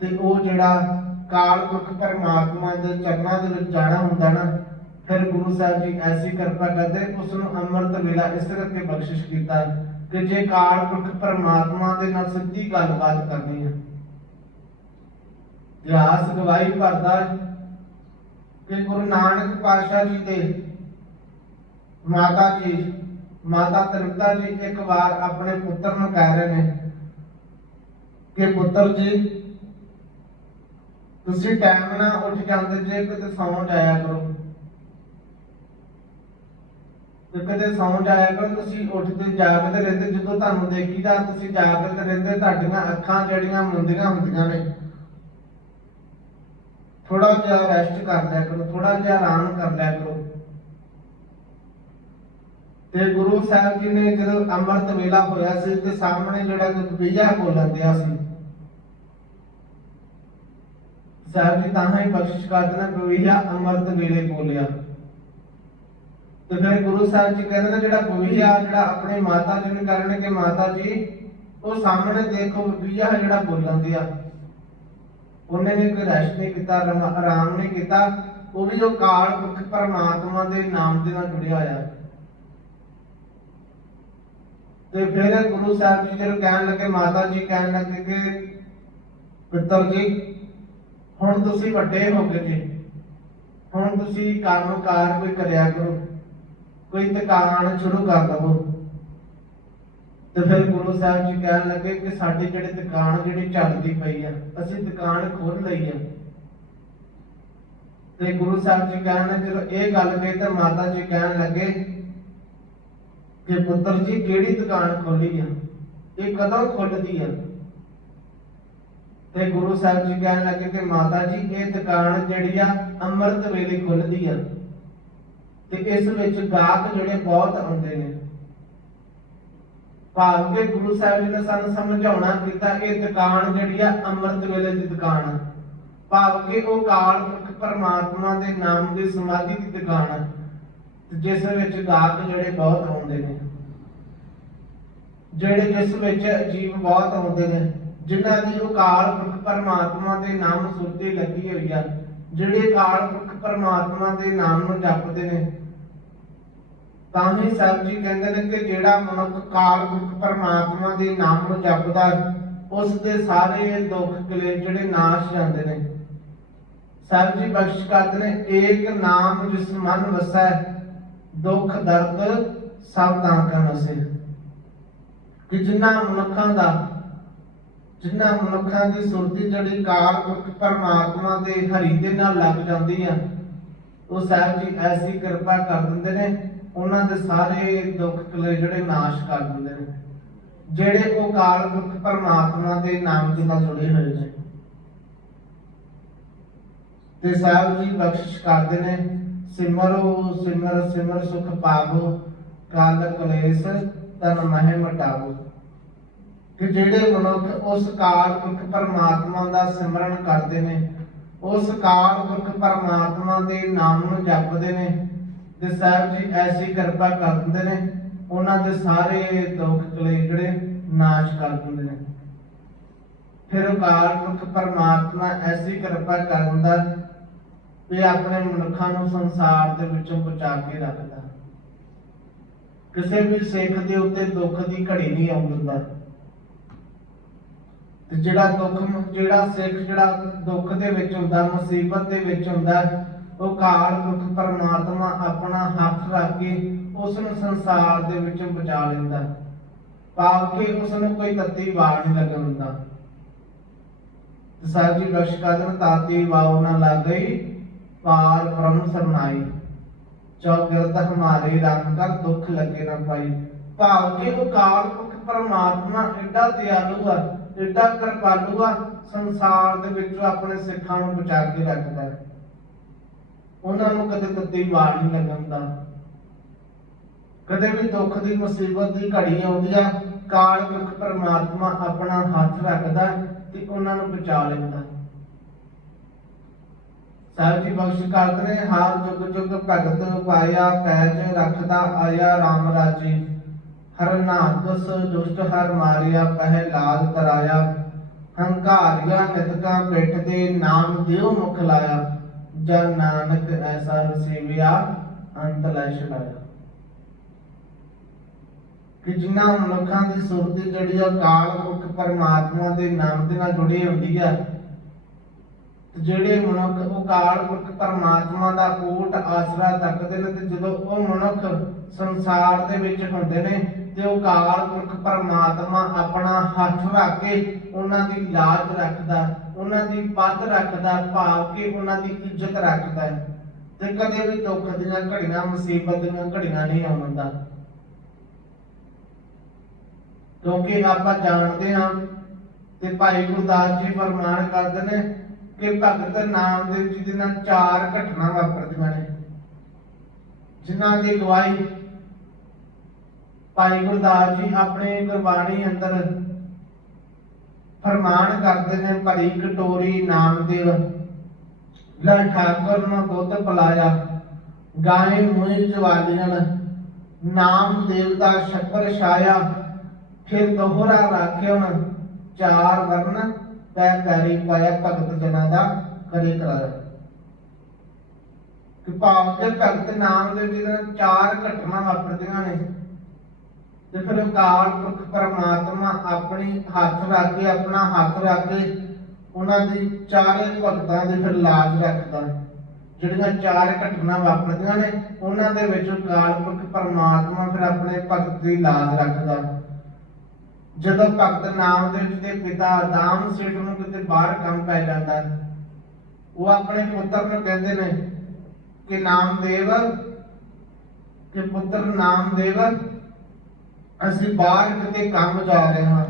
ਤੇ ਉਹ ਜਿਹੜਾ ਕਾਲ ਪੁਰਖ ਪਰਮਾਤਮਾ ਦੇ ਚਰਨਾਂ ਦੇ ਵਿੱਚ ਜਾਣਾ ਹੁੰਦਾ ਨਾ ਫਿਰ ਗੁਰੂ ਸਾਹਿਬ ਜੀ ਐਸੀ ਕਿਰਪਾ ਕਰਦੇ ਉਸ ਨੂੰ ਅੰਮ੍ਰਿਤ ਵੇਲਾ ਇਸ ਕਰਕੇ ਬਖਸ਼ਿਸ਼ ਕੀਤਾ ਕਿ ਜੇ ਕਾਲ ਪਰਮਾਤਮਾ ਦੇ ਨਾਲ ਸਿੱਧੀ ਗੱਲਬਾਤ ਕਰਨੀ ਹੈ। ਇਤਿਹਾਸ ਗਵਾਹੀ ਭਰਦਾ ਕਿ ਗੁਰੂ ਨਾਨਕ ਪਾਤਸ਼ਾਹ ਜੀ ਦੇ ਮਾਤਾ ਜੀ, ਮਾਤਾ ਤ੍ਰਿਪਤਾ ਜੀ ਇੱਕ ਵਾਰ ਆਪਣੇ ਪੁੱਤਰ ਨੂੰ ਕਹਿ ਰਹੇ ਨੇ ਕਿ ਪੁੱਤਰ ਜੀ, ਤੁਸੀਂ ਟਾਈਮ ਨਾਲ ਉੱਠ ਜਾਂਦੇ, ਜੇ ਕਿਤੇ ਸੌਂ ਜਾਇਆ ਕਰੋ। ਤੇ ਕਦੇ ਸੌਂ ਜਾਇਆ ਕਰੋ, ਤੁਸੀਂ ਉੱਠਦੇ ਜਾਗਦੇ ਰਹਿੰਦੇ, ਜਦੋਂ ਤੁਹਾਨੂੰ ਦੇਖੀਦਾ, ਤੁਸੀਂ ਜਾਗਦੇ ਰਹਿੰਦੇ, ਤੁਹਾਡੀਆਂ ਅੱਖਾਂ ਜਿਹੜੀਆਂ ਮੁੰਦੀਆਂ ਹੁੰਦੀਆਂ ਨੇ ਥੋੜਾ ਜਿਹਾ ਰੈਸਟ ਕਰ ਲਿਆ ਕਰੋ ਥੋੜਾ ਜਿਹਾ ਆਰਾਮ ਕਰ ਲਿਆ ਕਰੋ। ਤੇ ਗੁਰੂ ਸਾਹਿਬ ਜੀ ਨੇ ਜਦੋਂ ਅੰਮ੍ਰਿਤ ਵੇਲਾ ਹੋਇਆ ਸੀ, ਤੇ ਸਾਹਮਣੇ ਜਿਹੜਾ ਗਵਈਆ ਬੋਲਣ ਦਿਆ ਸੀ, ਸਾਹਿਬ ਜੀ ਤਾਂ ਹੀ ਬਖਸ਼ਿਸ਼ ਕਰਦੇ ਨੇ ਗਵਈਆ ਅੰਮ੍ਰਿਤ ਵੇਲੇ ਬੋਲਿਆ। ਤੇ ਫਿਰ ਗੁਰੂ ਸਾਹਿਬ ਜੀ ਕਹਿੰਦੇ ਨੇ ਜਿਹੜਾ ਗਵਈਆ ਜਿਹੜਾ ਆਪਣੇ ਮਾਤਾ ਜੀ ਨੂੰ ਕਰਨੇ ਕਿ ਮਾਤਾ ਜੀ, ਉਹ ਸਾਹਮਣੇ ਦੇਖੋ ਗਵਈਆ ਜਿਹੜਾ ਬੋਲਣ ਦਿਆ ਉਹਨੇ ਵੀ ਕੋਈ ਰੈਸਟ ਨਹੀਂ ਕੀਤਾ ਆਰਾਮ ਨਹੀਂ ਕੀਤਾ। ਉਹ ਵੀ ਜੋ ਕਾਲ ਪੁਰਖ ਪਰਮਾਤਮਾ ਦੇ ਨਾਮ ਦੇ ਨਾਲ ਜੁੜਿਆ ਹੋਇਆ। ਤੇ ਫਿਰ ਗੁਰੂ ਸਾਹਿਬ ਜੀ ਜਦੋਂ ਕਹਿਣ ਲੱਗੇ, ਮਾਤਾ ਜੀ ਕਹਿਣ ਲੱਗੇ ਕਿ ਪੁੱਤਰ ਜੀ, ਹੁਣ ਤੁਸੀਂ ਵੱਡੇ ਹੋ ਗਏ ਜੀ। ਹੁਣ ਤੁਸੀਂ ਕੰਮਕਾਰ ਕੋਈ ਕਰਿਆ ਕਰੋ। ਕੋਈ ਦੁਕਾਨ ਸ਼ੁਰੂ ਕਰ ਦਵੋ। ਤੇ ਫਿਰ ਗੁਰੂ ਸਾਹਿਬ ਜੀ ਕਹਿਣ ਲੱਗੇ ਕਿ ਸਾਡੀ ਜਿਹੜੀ ਦੁਕਾਨ ਜਿਹੜੀ ਚੱਲਦੀ ਪਈ ਆ, ਅਸੀਂ ਦੁਕਾਨ ਖੋਲ ਲਈ ਆ ਤੇ ਗੁਰੂ ਸਾਹਿਬ ਜੀ ਕਹਿਣ ਜਦੋਂ ਇਹ ਗੱਲ ਕਹੀ ਤਾਂ ਮਾਤਾ ਜੀ ਕਹਿਣ ਲੱਗੇ ਕਿ ਪੁੱਤਰ ਜੀ, ਕਿਹੜੀ ਦੁਕਾਨ ਖੋਲੀ ਆ? ਇਹ ਕਦੋਂ ਖੁੱਲਦੀ ਆ? ਤੇ ਗੁਰੂ ਸਾਹਿਬ ਜੀ ਕਹਿਣ ਲੱਗੇ ਕਿ ਮਾਤਾ ਜੀ, ਇਹ ਦੁਕਾਨ ਜਿਹੜੀ ਆ, ਅੰਮ੍ਰਿਤ ਵੇਲੇ ਖੁੱਲਦੀ ਆ। ਤੇ ਇਸ ਵਿੱਚ ਗਾਹਕ ਜਿਹੜੇ ਬਹੁਤ ਆਉਂਦੇ ਨੇ। ਭਾਵ ਕਿ ਗੁਰੂ ਸਾਹਿਬ ਜੀ ਨੇ ਸਾਨੂੰ ਸਮਝਾਉਣਾ ਕੀਤਾ, ਇਹ ਦੁਕਾਨ ਜਿਹੜੀ ਆ, ਅੰਮ੍ਰਿਤ ਵੇਲੇ ਦੀ ਦੁਕਾਨ ਆ। ਭਾਵ ਕਿ ਉਹ ਕਾਲ ਪਰਮਾਤਮਾ ਦੇ ਨਾਮ ਦੀ ਸਮਾਧੀ ਦੀ ਦੁਕਾਨ ਆ। ਜਿਸ ਵਿੱਚ ਗਾਹਕ ਜਿਹੜੇ ਬਹੁਤ ਆਉਂਦੇ ਨੇ। ਜਿਹੜੇ ਜਿਸ ਵਿੱਚ ਅਜੀਬ ਬਹੁਤ ਆਉਂਦੇ ਨੇ, ਜਿਨ੍ਹਾਂ ਦੀ ਉਹ ਕਾਲ ਪੁਰਖ ਪਰਮਾਤਮਾ ਦੇ ਨਾਮ ਸੁਰਤੀ ਲੱਗੀ ਹੋਈ ਆ। ਜਿਹੜੇ ਕਾਲ ਪਰਮਾਤਮਾ ਦੇ ਨਾਮ ਨੂੰ ਜਪਦੇ ਨੇ। ਤਾਂ ਹੀ ਸਾਹਿਬ ਜੀ ਕਹਿੰਦੇ ਨੇ ਕਿ ਜਿਹੜਾ ਮਨੁੱਖ ਕਾਲ ਪਰਮਾਤਮਾ ਦੇ ਨਾਮ ਨੂੰ ਜਪਦਾ ਉਸ ਦੇ ਸਾਰੇ ਦੁੱਖ ਕਲੇ ਜਿਹੜੇ ਨਾਸ਼ ਜਾਂਦੇ ਨੇ। ਸਾਹਿਬ ਜੀ ਬਖਸ਼ ਕਰਦੇ ਨੇ, ਏਕ ਨਾਮ ਜਿਸ ਮਨ ਵਸੈ, ਦੁੱਖ, ਦਰਦ ਸਭ ਤਾਂ ਕਾ ਨਸੇ ਕਿ ਜਿਨ੍ਹਾਂ ਮਨੁੱਖਾਂ ਦਾ ਜਿਨ੍ਹਾਂ ਮਨੁੱਖਾਂ ਦੀ ਸੁਰਤੀ ਜਿਹੜੀ ਕਾਲ ਪਰਮਾਤਮਾ ਦੇ ਹਰੀ ਦੇ ਨਾਲ ਲੱਗ ਜਾਂਦੀ ਆ, ਉਹ ਸਾਹਿਬ ਜੀ ਐਸੀ ਕਿਰਪਾ ਕਰ ਦਿੰਦੇ ਨੇ, ਉਹਨਾਂ ਦੇ ਸਾਰੇ ਦੁੱਖ ਕਲੇ ਜਿਹੜੇ ਨਾਸ਼ ਕਰ ਦਿੰਦੇ ਨੇ, ਜਿਹੜੇ ਉਹ ਕਾਲ ਪਰਮਾਤਮਾ ਦੇ ਨਾਮ ਦੇ ਨਾਲ ਜੁੜੇ ਹੋਏ ਨੇ। ਤੇ ਸਾਹਿਬ ਜੀ ਬਖਸ਼ਿਸ਼ ਕਰਦੇ ਨੇ, ਸਿਮਰੋ, ਸਿਮਰ ਸਿਮਰ ਸੁਖ ਪਾਵੋ, ਕਾਲ ਕਲੇਸ਼ ਤਨ ਮਹਿ ਮਟਾਵੋ। ਕਿ ਜਿਹੜੇ ਮਨੁੱਖ ਉਸ ਕਾਲ ਪੁਰਖ ਪਰਮਾਤਮਾ ਦਾ ਸਿਮਰਨ ਕਰਦੇ ਨੇ, ਉਸ ਕਾਲ ਪੁਰਖ ਪਰਮਾਤਮਾ ਦੇ ਨਾਮ ਨੂੰ ਜਪਦੇ ਨੇ, ਤੇ ਸਾਹਿਬ ਜੀ ਐਸੀ ਕਿਰਪਾ ਕਰ ਦਿੰਦੇ ਨੇ, ਉਹਨਾਂ ਦੇ ਸਾਰੇ ਦੁੱਖ ਕਲੇ ਜਿਹੜੇ ਨਾਸ਼ ਕਰ ਦਿੰਦੇ ਨੇ। ਫਿਰ ਉਹ ਕਾਲ ਪਰਮਾਤਮਾ ਐਸੀ ਕਿਰਪਾ ਕਰ ਦਿੰਦਾ ਵੀ ਆਪਣੇ ਮਨੁੱਖਾਂ ਨੂੰ ਸੰਸਾਰ ਦੇ ਵਿੱਚੋਂ ਬਚਾ ਕੇ ਰੱਖਦਾ। ਕਿਸੇ ਵੀ ਸਿੱਖ ਦੇ ਉੱਤੇ ਦੁੱਖ ਦੀ ਘੜੀ ਨਹੀਂ ਆਉਂਦੀ। ਤੇ ਜਿਹੜਾ ਦੁੱਖ ਜਿਹੜਾ ਸਿੱਖ, ਜਿਹੜਾ ਦੁੱਖ ਦੇ ਵਿੱਚ ਹੁੰਦਾ, ਮੁਸੀਬਤ ਦੇ ਵਿੱਚ ਹੁੰਦਾ, ਉਹ ਕਾਲ ਪੁਰਖ ਪਰਮਾਤਮਾ ਆਪਣਾ ਹੱਥ ਰੱਖ ਕੇ ਉਸ ਨੂੰ ਸੰਸਾਰ ਦੇ ਵਿੱਚੋਂ ਬਚਾ ਲੈਂਦਾ ਭਾਵ ਕਿ ਉਸ ਨੂੰ ਕੋਈ ਤੱਤੀ ਵਾਰ ਨਹੀਂ ਲੱਗਣ ਦਿੰਦਾ। ਤੇ ਸਾਹਿਬ ਜੀ ਬਖਸ਼ ਕਦਨ ਤਾਤੀ ਵਾਉ ਨਾ ਲੱਗ ਗਈ ਪਾਰ ਬ੍ਰਹਮ ਸਰਨਾਈ। ਚੌਗਿਰਦ ਹਮਾਰੇ ਰੰਗ ਕਰ ਦੁੱਖ ਲੱਗੇ ਨਾ ਪਾਈ। ਭਾਵ ਕਿ ਉਹ ਕਾਲ ਪੁਰਖ ਪਰਮਾਤਮਾ ਐਡਾ ਦਿਆਲੂ ਆ ਐਡਾ ਕਿਰਪਾਲੂ ਆ ਸੰਸਾਰ ਦੇ ਵਿੱਚੋਂ ਆਪਣੇ ਸਿੱਖਾਂ ਨੂੰ ਬਚਾ ਕੇ ਰੱਖਦਾ ਉਹਨਾਂ ਨੂੰ ਕਦੇ ਤੱਤੀ ਵਾਰ ਨਹੀਂ ਲੱਗਣ ਕਦੇ ਵੀ ਦੁੱਖ ਦੀ ਮੁਸੀਬਤ ਦੀ ਘੜੀ ਆਉਂਦੀ ਆ, ਕਾਲ ਪਰਮਾਤਮਾ ਆਪਣਾ ਹੱਥ ਰੱਖਦਾ ਤੇ ਉਹਨਾਂ ਨੂੰ ਬਚਾ ਲੈਂਦਾ ਸਾਹਿਬ ਜੀ, ਬਖਸ਼ ਕਰਦੇ ਨੇ ਹਾਰ ਜੁਗ ਜੁਗ ਭਗਤ ਪਾਇਆ, ਪੈਜ ਰੱਖਦਾ ਆਇਆ RAM ਰਾਜੇ। ਹਰ ਨਾਗਸ ਦੁਸ਼ਟ ਹਰ ਮਾਰਿਆ, ਪਹਿ ਲਾਲ ਤਰਾਇਆ। ਹੰਕਾਰਿਆ ਨਿਤਕਾ ਪਿੱਠ ਦੇ ਨਾਮ ਦਿਓ ਮੁਖ ਲਾਇਆ। ਜਨ ਨਾਨਕ ਐਸਾ ਰਸੀਵਿਆ ਅੰਤ ਲੈ ਛਡਾਇਆ। ਕਿ ਜਿਨ੍ਹਾਂ ਮਨੁੱਖਾਂ ਦੀ ਸੁਰਤੀ ਜਿਹੜੀ ਆ, ਕਾਲ ਮੁਖ ਪਰਮਾਤਮਾ ਦੇ ਨਾਮ ਦੇ ਨਾਲ ਜੁੜੀ ਹੁੰਦੀ ਆ। ਜਿਹੜੇ ਮਨੁੱਖ, ਉਹ ਕਾਲ ਪੁਰਖ ਪਰਮਾਤਮਾ ਦਾ ਓਟ ਆਸਰਾ ਤੱਕਦੇ ਨੇ, ਤੇ ਜਦੋਂ ਉਹ ਮਨੁੱਖ ਸੰਸਾਰ ਦੇ ਵਿੱਚ ਹੁੰਦੇ ਨੇ ਤੇ ਉਹ ਕਾਲ ਪੁਰਖ ਪਰਮਾਤਮਾ ਆਪਣਾ ਹੱਥ ਰੱਖ ਕੇ ਉਹਨਾਂ ਦੀ ਲਾਜ ਰੱਖਦਾ, ਉਹਨਾਂ ਦੀ ਪੱਤ ਰੱਖਦਾ, ਭਾਵ ਕਿ ਉਹਨਾਂ ਦੀ ਇੱਜ਼ਤ ਰੱਖਦਾ ਤੇ ਕਦੇ ਵੀ ਦੁੱਖ ਦੀਆਂ ਘੜੀਆਂ, ਮੁਸੀਬਤ ਦੀਆਂ ਘੜੀਆਂ ਨਹੀਂ ਆਉਣ ਕਿਉਂਕਿ ਆਪਾਂ ਜਾਣਦੇ ਹਾਂ ਤੇ ਭਾਈ ਗੁਰਦਾਸ ਜੀ ਫਰਮਾਨ ਕਰਦੇ ਨੇ ਕਿ ਭਗਤ ਨਾਮਦੇਵ ਜੀ ਦੇ ਨਾਲ ਚਾਰ ਘਟਨਾ ਵਾਪਰਦੀਆਂ ਨੇ, ਜਿਨ੍ਹਾਂ ਦੀ ਗਵਾਹੀ ਭਾਈ ਗੁਰਦਾਸ ਜੀ ਆਪਣੇ ਗੁਰਬਾਣੀ ਅੰਦਰ ਫਰਮਾਨ ਕਰਦੇ ਨੇ ਭਰੀ ਕਟੋਰੀ ਨਾਮਦੇਵ ਲੈ ਠਾਕੁਰ ਨੂੰ ਦੁੱਧ ਪਿਲਾਇਆ ਗਾਏ ਮੂੰਹ ਜਵਾਲੀਆਂ ਨਾਮ ਦੇਵਤਾ ਸ਼ੱਕਰ ਛਾਇਆ। ਫਿਰ ਦੋਹਰਾ ਰਾਖਿਓ ਚਾਰ ਵਰਨ ਪੈ ਪੈਰੀ ਪਾਇਆ ਭਗਤ ਜਨਾਂ ਦਾ ਕਰੇ ਕਰਾਇਆ। ਕਿ ਭਾਵ ਕੇ ਭਗਤ ਨਾਮ ਦੇ ਜਿਹਨਾਂ ਚਾਰ ਘਟਨਾ ਵਾਪਰਦੀਆਂ ਨੇ। ਤੇ ਫਿਰ ਅਕਾਲ ਪੁਰਖ ਪਰਮਾਤਮਾ ਆਪਣੀ ਹੱਥ ਰੱਖ ਕੇ, ਆਪਣਾ ਹੱਥ ਰੱਖ ਕੇ ਉਹਨਾਂ ਦੀ ਚਾਰੇ ਭਗਤਾਂ ਦੇ ਫਿਰ ਲਾਜ ਰੱਖਦਾ। ਜਿਹੜੀਆਂ ਚਾਰ ਘਟਨਾ ਵਾਪਰਦੀਆਂ ਨੇ, ਉਹਨਾਂ ਦੇ ਵਿੱਚ ਅਕਾਲ ਪੁਰਖ ਪਰਮਾਤਮਾ ਫਿਰ ਆਪਣੇ ਭਗਤ ਦੀ ਲਾਜ ਰੱਖਦਾ। ਜਦੋਂ ਭਗਤ ਨਾਮਦੇਵ ਜੀ ਦੇ ਪਿਤਾ ਦਾਮ ਸੇਠ ਨੂੰ ਕਿਤੇ ਬਾਹਰ ਕੰਮ ਪੈ ਜਾਂਦਾ, ਉਹ ਆਪਣੇ ਪੁੱਤਰ ਨੂੰ ਕਹਿੰਦੇ ਨੇ ਕਿ ਨਾਮਦੇਵ, ਕਿ ਪੁੱਤਰ ਨਾਮਦੇਵ ਅਸੀਂ ਬਾਹਰ ਕਿਤੇ ਕੰਮ ਜਾ ਰਹੇ ਹਾਂ,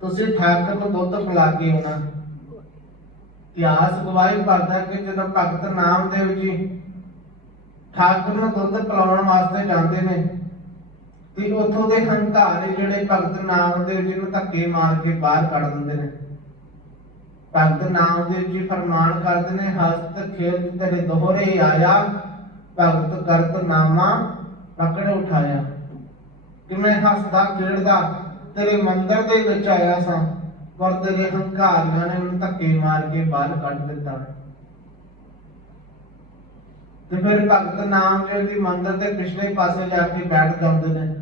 ਤੁਸੀਂ ਠਾਕਰ ਨੂੰ ਦੁੱਧ ਪਿਲਾ ਕੇ ਆਉਣਾ ਇਤਿਹਾਸ ਗਵਾਹੀ ਭਰਦਾ ਕਿ ਜਦੋਂ ਭਗਤ ਨਾਮਦੇਵ ਜੀ ਠਾਕਰ ਨੂੰ ਦੁੱਧ ਪਿਲਾਉਣ ਵਾਸਤੇ ਜਾਂਦੇ ਨੇ, ਤੇ ਉੱਥੋਂ ਦੇ ਹੰਕਾਰੇ ਜਿਹੜੇ ਭਗਤ ਨਾਮਦੇਵ ਜੀ ਨੂੰ ਧੱਕੇ ਮਾਰ ਕੇ ਬਾਹਰ ਕੱਢ ਦਿੰਦੇ ਨੇ। ਭਗਤ ਨਾਮਦੇਵ ਜੀ ਫਰਮਾਨ ਕਰਦੇ ਨੇ, ਹਸਤ ਖੇਲ ਤੇਰੇ ਦੋਹਰੇ ਆਇਆ, ਭਗਤ ਕਰਤ ਨਾਮਾ ਪਕੜ ਉਠਾਇਆ। ਕਿ ਹੱਸਦਾ, ਖੇਡਦਾ, ਤੇਰੇ ਮੰਦਰ ਦੇ ਵਿੱਚ ਆਇਆ ਸਾਂ, ਪਰ ਤੇਰੇ ਹੰਕਾਰੀਆਂ ਨੇ ਮੈਨੂੰ ਧੱਕੇ ਮਾਰ ਕੇ ਬਾਹਰ ਕੱਢ ਦਿੱਤਾ। ਤੇ ਫਿਰ ਭਗਤ ਨਾਮ ਜੀ ਦੀ ਮੰਦਰ ਦੇ ਪਿਛਲੇ ਪਾਸੇ ਜਾ ਕੇ ਬੈਠ ਜਾਂਦੇ ਨੇ।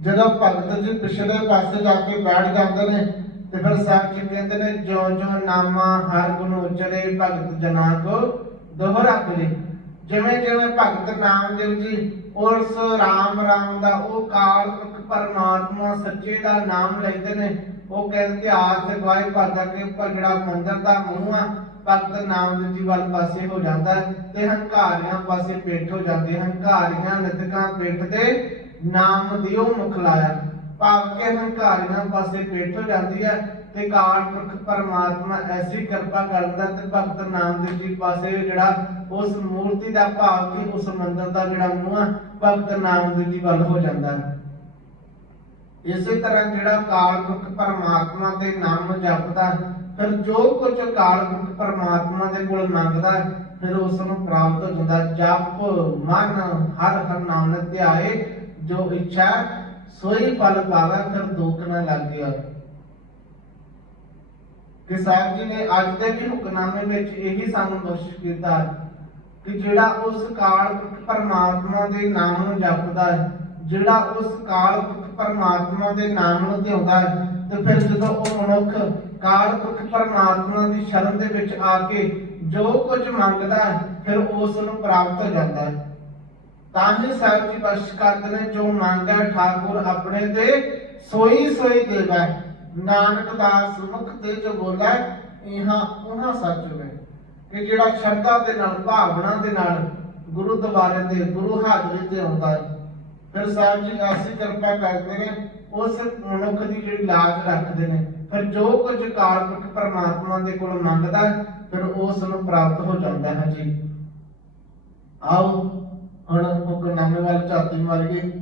ਜਦੋਂ ਭਗਤ ਜੀ ਪਿਛਲੇ ਪਾਸੇ ਜਾ ਕੇ ਬੈਠ ਜਾਂਦੇ ਨੇ, ਤੇ ਫਿਰ ਸਾਹਿਬ ਜੀ ਕਹਿੰਦੇ ਨੇ ਜੋ ਜੋ ਨਾਮਾ ਹਰ ਗੁਣ ਉਚਰੇ, ਭਗਤ ਜਨਾ ਕੋ ਦੋਹਰਾ ਕਰੇ ਜਿਵੇਂ ਜਿਵੇਂ ਭਗਤ ਨਾਮਦੇਵ ਜੀ ਉਸ ਰਾਮ ਰਾਮ ਦਾ ਉਹ ਕਾਲ ਪੁਰਖ ਪਰਮਾਤਮਾ ਸੱਚੇ ਦਾ ਨਾਮ ਲੈਂਦੇ ਨੇ, ਉਹ ਕਹਿੰਦੇ ਇਤਿਹਾਸ ਤੇ ਗਵਾਹੀ ਭਰਦਾ ਕਿ ਪਰ ਮੰਦਰ ਦਾ ਮੂੰਹ ਆ, ਭਗਤ ਨਾਮਦੇਵ ਜੀ ਵੱਲ ਪਾਸੇ ਹੋ ਜਾਂਦਾ ਤੇ ਹੰਕਾਰੀਆਂ ਪਾਸੇ ਪੇਠ ਹੋ ਜਾਂਦੇ ਹੰਕਾਰੀਆਂ ਨਿਤਕਾਂ ਪਿੱਠ ਤੇ ਨਾਮ ਦਿਓ ਮੁਖ ਲਾਇਆ। ਭਾਵ ਕਿ ਹੰਕਾਰੀਆਂ ਪਾਸੇ ਪੇਠ ਹੋ ਜਾਂਦੀ ਹੈ ਤੇ ਕਾਲ ਪੁਰਖ ਪਰਮਾਤਮਾ ਐਸੀ ਕਿਰਪਾ ਕਰਦਾ ਤੇ ਭਗਤ ਨਾਮਦੇਵ ਜੀ ਪਾਸੇ ਜਿਹੜਾ ਉਸ ਮੂਰਤੀ ਦਾ ਭਾਵ ਕਿ ਉਸ ਮੰਦਰ ਦਾ ਜਿਹੜਾ ਮੂੰਹ ਭਗਤ ਨਾਮਦੇਵ ਜੀ ਵੱਲ ਹੋ ਜਾਂਦਾ। ਹੈ ਇਸੇ ਤਰ੍ਹਾਂ ਜਿਹੜਾ ਕਾਲ ਪਰਮਾਤਮਾ ਦੇ ਨਾਮ ਜਪਦਾ, ਫਿਰ ਜੋ ਕੁਝ ਕਾਲ ਪੁਰਖ ਪਰਮਾਤਮਾ ਦੇ ਕੋਲ ਮੰਗਦਾ, ਫਿਰ ਉਸ ਨੂੰ ਪ੍ਰਾਪਤ ਹੋ ਜਾਂਦਾ। ਜਪ ਮਨ ਹਰ ਹਰ ਨਾਮ ਧਿਆਏ, ਜੋ ਇੱਛਾ ਸੋਈ ਫਲ ਪਾਵੇ, ਫਿਰ ਦੁੱਖ ਨਾ ਲੱਗਿਆ ਕਿ ਸਾਹਿਬ ਜੀ ਨੇ ਅੱਜ ਦੇ ਵੀ ਹੁਕਨਾਮੇ ਵਿੱਚ ਇਹੀ ਸਾਨੂੰ ਕੋਸ਼ਿਸ਼ ਕੀਤਾ ਕਿ ਜਿਹੜਾ ਉਸ ਕਾਲ ਪਰਮਾਤਮਾ ਦੇ ਨਾਮ ਨੂੰ ਜਪਦਾ ਹੈ ਜਿਹੜਾ ਉਸ ਕਾਲ ਪਰਮਾਤਮਾ ਦੇ ਨਾਮ ਨੂੰ ਧਿਆਉਂਦਾ ਹੈ ਤੇ ਫਿਰ ਜਦੋਂ ਉਹ ਮਨੁੱਖ ਕਾਲ ਪਰਮਾਤਮਾ ਦੀ ਸ਼ਰਨ ਦੇ ਵਿੱਚ ਆ ਕੇ ਜੋ ਕੁਝ ਮੰਗਦਾ ਹੈ, ਫਿਰ ਉਸ ਨੂੰ ਪ੍ਰਾਪਤ ਹੋ ਜਾਂਦਾ ਹੈ। ਤਾਂ ਹੀ ਸਾਹਿਬ ਜੀ ਬਖਸ਼ ਕਰਦੇ ਨੇ ਜੋ ਮੰਗਦਾ ਠਾਕੁਰ ਆਪਣੇ ਤੇ ਸੋਈ ਸੋਈ ਦੇਵੈ। ਨਾਨਕ ਦਾਸ ਮੁਖ ਤੇ ਜੋ ਬੋਲੇ ਇਹਾਂ ਉਹਨਾਂ ਸੱਚ ਹੋਵੇ ਕਿ ਜਿਹੜਾ ਸ਼ਰਧਾ ਦੇ ਨਾਲ, ਭਾਵਨਾ ਦੇ ਨਾਲ ਗੁਰੂ ਦੁਆਰੇ ਤੇ ਗੁਰੂ ਹਾਜ਼ਰੀ ਤੇ ਆਉਂਦਾ ਹੈ, ਫਿਰ ਸਾਹਿਬ ਜੀ ਆਸੀ ਕਿਰਪਾ ਕਰਦੇ ਨੇ, ਉਸ ਮਨੁੱਖ ਦੀ ਜਿਹੜੀ ਲਾਜ ਰੱਖਦੇ ਨੇ, ਫਿਰ ਜੋ ਕੁਝ ਕਾਲ ਪੁਰਖ ਪਰਮਾਤਮਾ ਦੇ ਕੋਲ ਮੰਗਦਾ ਫਿਰ ਉਸ ਨੂੰ ਪ੍ਰਾਪਤ ਹੋ ਜਾਂਦਾ ਹੈ ਜੀ। ਆਓ, ਹੁਣ ਹੁਕਮਨਾਮੇ ਵੱਲ ਝਾਤੀ ਮਾਰੀਏ।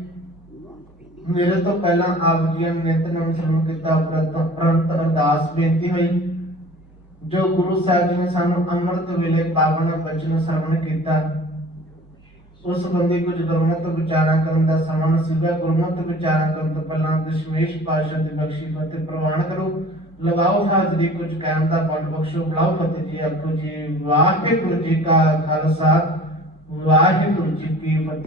ਮੇਰੇ ਤੋਂ ਪਹਿਲਾਂ ਆਪ ਜੀ ਨੇ ਨਿਤਨੇਮ ਸ਼ੁਰੂ ਕੀਤਾ ਪ੍ਰੰਤ ਅਰਦਾਸ ਬੇਨਤੀ ਹੋਈ। ਜੋ ਗੁਰੂ ਸਾਹਿਬ ਜੀ ਨੇ ਸਾਨੂੰ ਅੰਮ੍ਰਿਤ ਵੇਲੇ ਪਾਵਨ ਬਚਨ ਸਰਵਣ ਕੀਤਾ, ਉਸ ਬੰਦੇ ਕੁਝ ਗੁਰਮਤਿ ਵਿਚਾਰਾਂ ਕਰਨ ਦਾ ਸਮਾਂ ਨਸੀਬਾ ਗੁਰਮਤਿ ਵਿਚਾਰਾਂ ਕਰਨ ਤੋਂ ਪਹਿਲਾਂ ਦਸ਼ਮੇਸ਼ ਪਾਤਸ਼ਾਹ ਦੀ ਬਖਸ਼ੀ ਫਤਿਹ ਪ੍ਰਵਾਨ ਕਰੋ। ਲਗਾਓ ਹਾਜ਼ਰੀ, ਕੁਝ ਕਹਿਣ ਦਾ ਬਲ ਬਖਸ਼ੋ, ਬੁਲਾਓ ਫਤਿਹ ਜੀ, ਆਖੋ ਜੀ, ਵਾਹਿਗੁਰੂ ਜੀ ਕਾ ਖਾਲਸਾ, ਵਾਹਿਗੁਰੂ ਜੀ ਕੀ ਫਤਿਹ।